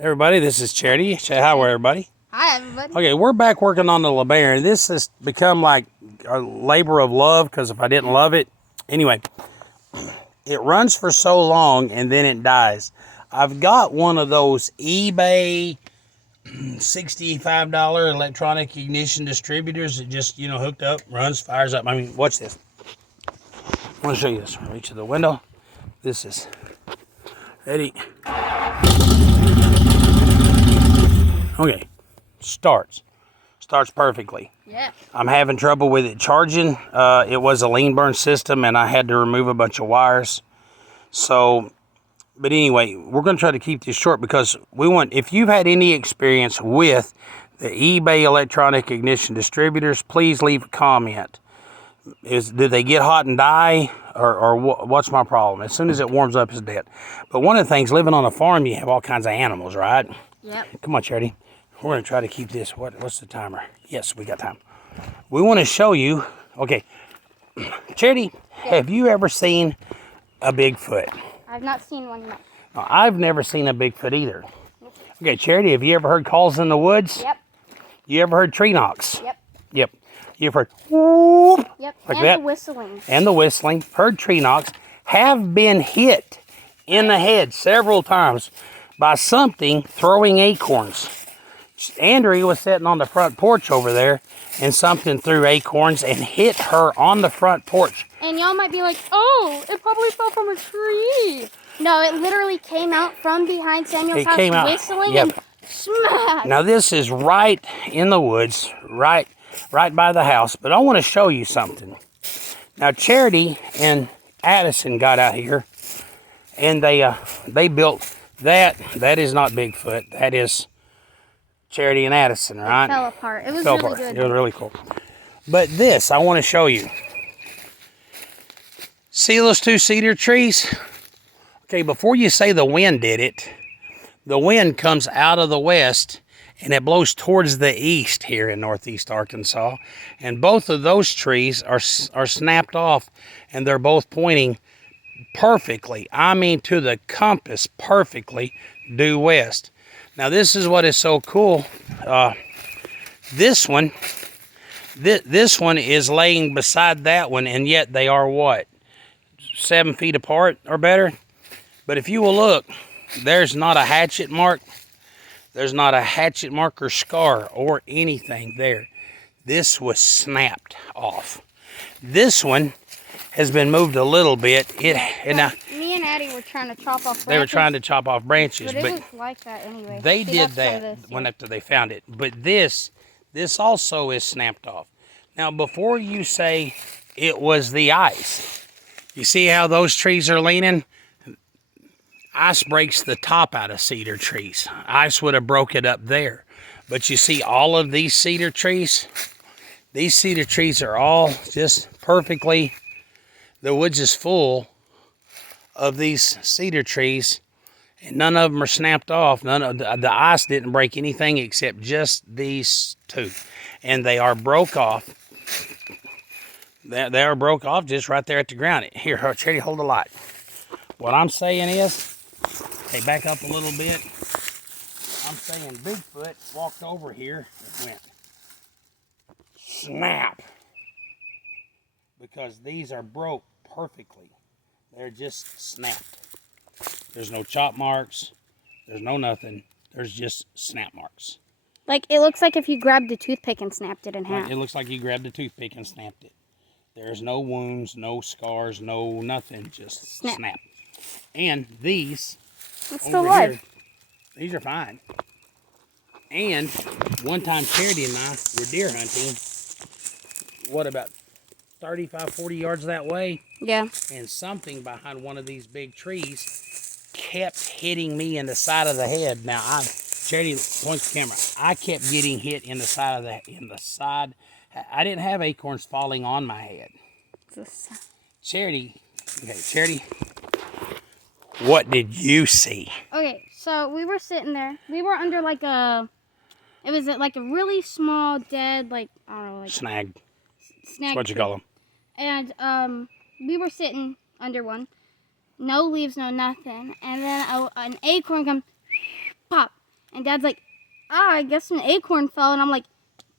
Everybody, this is Charity. Say hi, everybody. Hi, everybody. Okay, we're back working on the LeBaron. This has become like a labor of love because if I didn't love it, anyway, it runs for so long and then it dies. I've got one of those eBay $65 electronic ignition distributors that just, hooked up, runs, fires up. I mean, watch this. I want to show you this. Reach to the window. This is ready. Okay, starts perfectly. Yeah. I'm having trouble with it charging. It was a lean burn system and I had to remove a bunch of wires. So, but anyway, we're going to try to keep this short because if you've had any experience with the eBay electronic ignition distributors, please leave a comment. Do they get hot and die or what's my problem? As soon as it warms up, it's dead. But one of the things, living on a farm, you have all kinds of animals, right? Yep. Come on, Charity. We're going to try to keep this. What's the timer? Yes, we got time. We want to show you. Okay. Charity, have you ever seen a Bigfoot? I've not seen one yet. No, I've never seen a Bigfoot either. Okay, Charity, have you ever heard calls in the woods? Yep. You ever heard tree knocks? Yep. Yep. You've heard whoop. Yep. Like and that. The whistling. And the whistling. Heard tree knocks. Have been hit in the head several times by something throwing acorns. Andrea was sitting on the front porch over there, and something threw acorns and hit her on the front porch. And y'all might be like, oh, it probably fell from a tree. No, it literally came out from behind Samuel's house, whistling and smack. Now this is right in the woods, right by the house. But I want to show you something. Now Charity and Addison got out here, and they built that. That is not Bigfoot. That is Charity and Addison, right? It fell apart. It was really good. It was really cool. But this, I want to show you. See those two cedar trees? Okay, before you say the wind did it, the wind comes out of the west and it blows towards the east here in northeast Arkansas. And both of those trees are snapped off and they're both pointing perfectly. I mean, to the compass perfectly due west. Now this is what is so cool. This one is laying beside that one, and yet they are what? 7 feet apart or better? But if you will look, there's not a hatchet mark. There's not a hatchet mark or scar or anything there. This was snapped off. This one has been moved a little bit. Me and Addie were trying to chop off branches. They were trying to chop off branches. But it was like that anyway. They did that after they found it. But this also is snapped off. Now, before you say it was the ice, you see how those trees are leaning? Ice breaks the top out of cedar trees. Ice would have broke it up there. But you see all of these cedar trees? These cedar trees are all just perfectly, the woods is full of these cedar trees, and none of them are snapped off. None of the ice didn't break anything except just these two, and they are broke off. They are broke off just right there at the ground. Here, Charity, hold the light. What I'm saying is, hey, back up a little bit. I'm saying Bigfoot walked over here and went snap, because these are broke perfectly. They're just snapped. There's no chop marks. There's no nothing. There's just snap marks. Like, it looks like if you grabbed a toothpick and snapped it in half. It looks like you grabbed a toothpick and snapped it. There's no wounds, no scars, no nothing. Just snap. And these, it's still alive. These are fine. And one time Charity and I were deer hunting, what, about 35, 40 yards that way? Yeah. And something behind one of these big trees kept hitting me in the side of the head. Now, Charity, point the camera. I kept getting hit in the side I didn't have acorns falling on my head. Charity, what did you see? Okay, so we were sitting there. We were under it was like a really small dead, I don't know, snag. Snag. That's what you call them. And we were sitting under one. No leaves, no nothing. And then an acorn comes, pop. And Dad's like, I guess an acorn fell. And I'm like,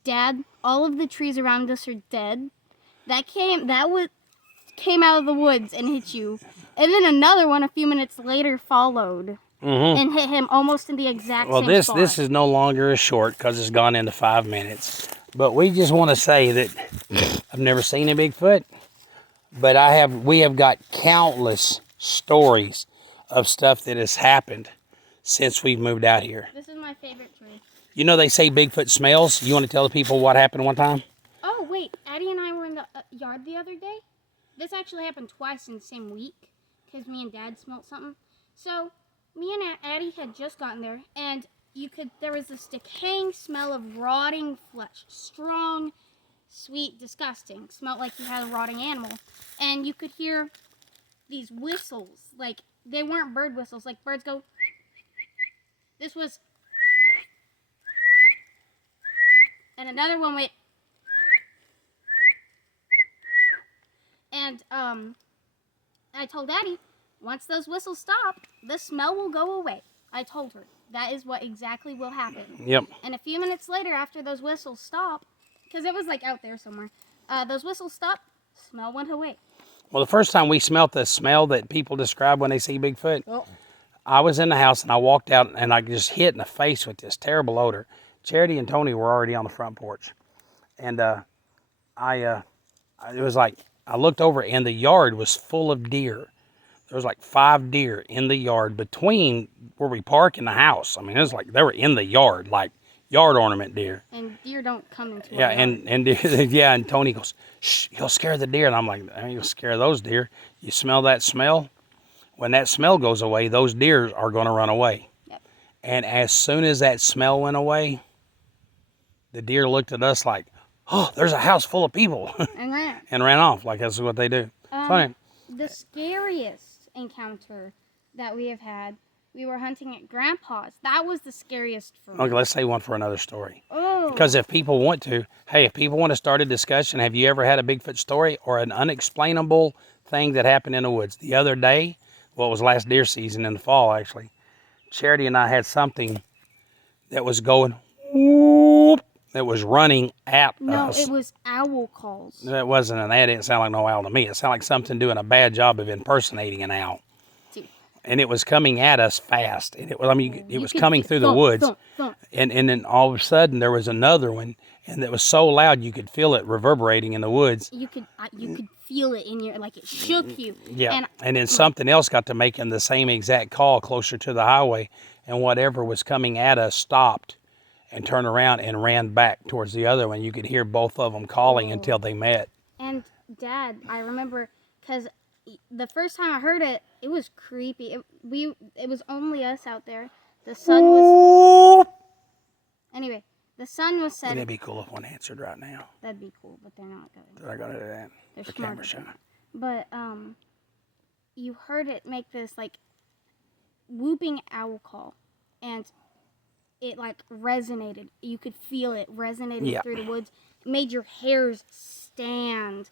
Dad, all of the trees around us are dead. That came out of the woods and hit you. And then another one a few minutes later followed and hit him almost in the exact same spot. This is no longer a short because it's gone into 5 minutes. But we just want to say that I've never seen a Bigfoot, but we have got countless stories of stuff that has happened since we've moved out here. This is my favorite tree. You know they say Bigfoot smells. You want to tell the people what happened one time? Oh, wait. Addie and I were in the yard the other day. This actually happened twice in the same week because me and Dad smelled something. So me and Addie had just gotten there, and there was this decaying smell of rotting flesh. Strong, sweet, disgusting. Smelled like you had a rotting animal. And you could hear these whistles. Like, they weren't bird whistles. Like, birds go... This was... And another one went... And, I told Addie, once those whistles stop, the smell will go away. I told her. That is what exactly will happen. Yep. And a few minutes later, after those whistles stopped, because it was, like, out there somewhere, those whistles stopped, smell went away. Well, the first time we smelt the smell that people describe when they see Bigfoot, I was in the house and I walked out and I just hit in the face with this terrible odor. Charity and Tony were already on the front porch. And it was like, I looked over and the yard was full of deer. There was like 5 deer in the yard between where we park and the house. I mean, it was like they were in the yard, like yard ornament deer. And deer don't come into our yard. And Tony goes, shh, you'll scare the deer. And I'm like, I ain't gonna scare those deer. You smell that smell? When that smell goes away, those deer are gonna run away. Yep. And as soon as that smell went away, the deer looked at us like, oh, there's a house full of people. And ran. And ran off, like that's what they do. Funny. The scariest encounter that we have had, we were hunting at Grandpa's. That was the scariest for me. Okay, let's say one for another story. Oh. Because if people want to start a discussion, have you ever had a Bigfoot story or an unexplainable thing that happened in the woods? The other day, well, it was last deer season in the fall, actually. Charity and I had something that was going whoop, that was running at us. No, it was owl calls. It wasn't an owl. It didn't sound like no owl to me. It sounded like something doing a bad job of impersonating an owl. Dude. And it was coming at us fast. And it was coming through the woods. Thump. And then all of a sudden there was another one, and it was so loud you could feel it reverberating in the woods. You could feel it in your, like it shook you. Yeah. And then something else got to making the same exact call closer to the highway, and whatever was coming at us stopped and turned around and ran back towards the other one. You could hear both of them calling until they met. And Dad, I remember, because the first time I heard it, it was creepy. It was only us out there. The sun was... Anyway, the sun was setting. It'd be cool if one answered right now. That'd be cool, but they're not going to. They're going to do that. They're for smart. Camera shot. But, you heard it make this, like, whooping owl call. And it, like, resonated. You could feel it resonating through the woods. It made your hairs stand.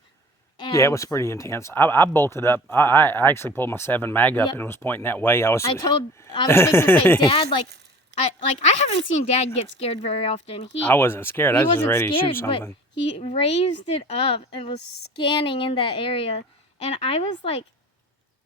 And yeah, it was pretty intense. I bolted up. I actually pulled my 7 mag up and was pointing that way. I was going to say, Dad, I haven't seen Dad get scared very often. I wasn't scared. I was just ready to shoot something. But he raised it up and was scanning in that area. And I was like,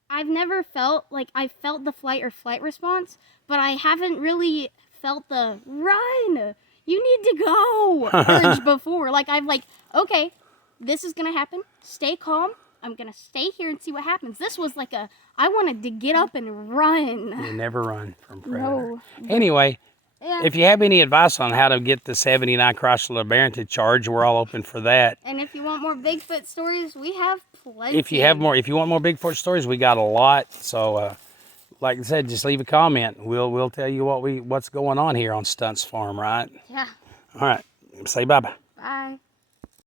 I've never felt, like, I felt the flight or flight response, but I haven't really felt the run, you need to go urge before. Like, I'm like, okay, this is going to happen. Stay calm. I'm going to stay here and see what happens. This was like I wanted to get up and run. You never run from predator. No. Anyway, if you have any advice on how to get the 79 Chrysler LeBaron to charge, we're all open for that. And if you want more Bigfoot stories, we have plenty. If you want more Bigfoot stories, we got a lot. So, like I said, just leave a comment. We'll tell you what's going on here on Stunts Farm, right? Yeah. All right. Say bye-bye. Bye.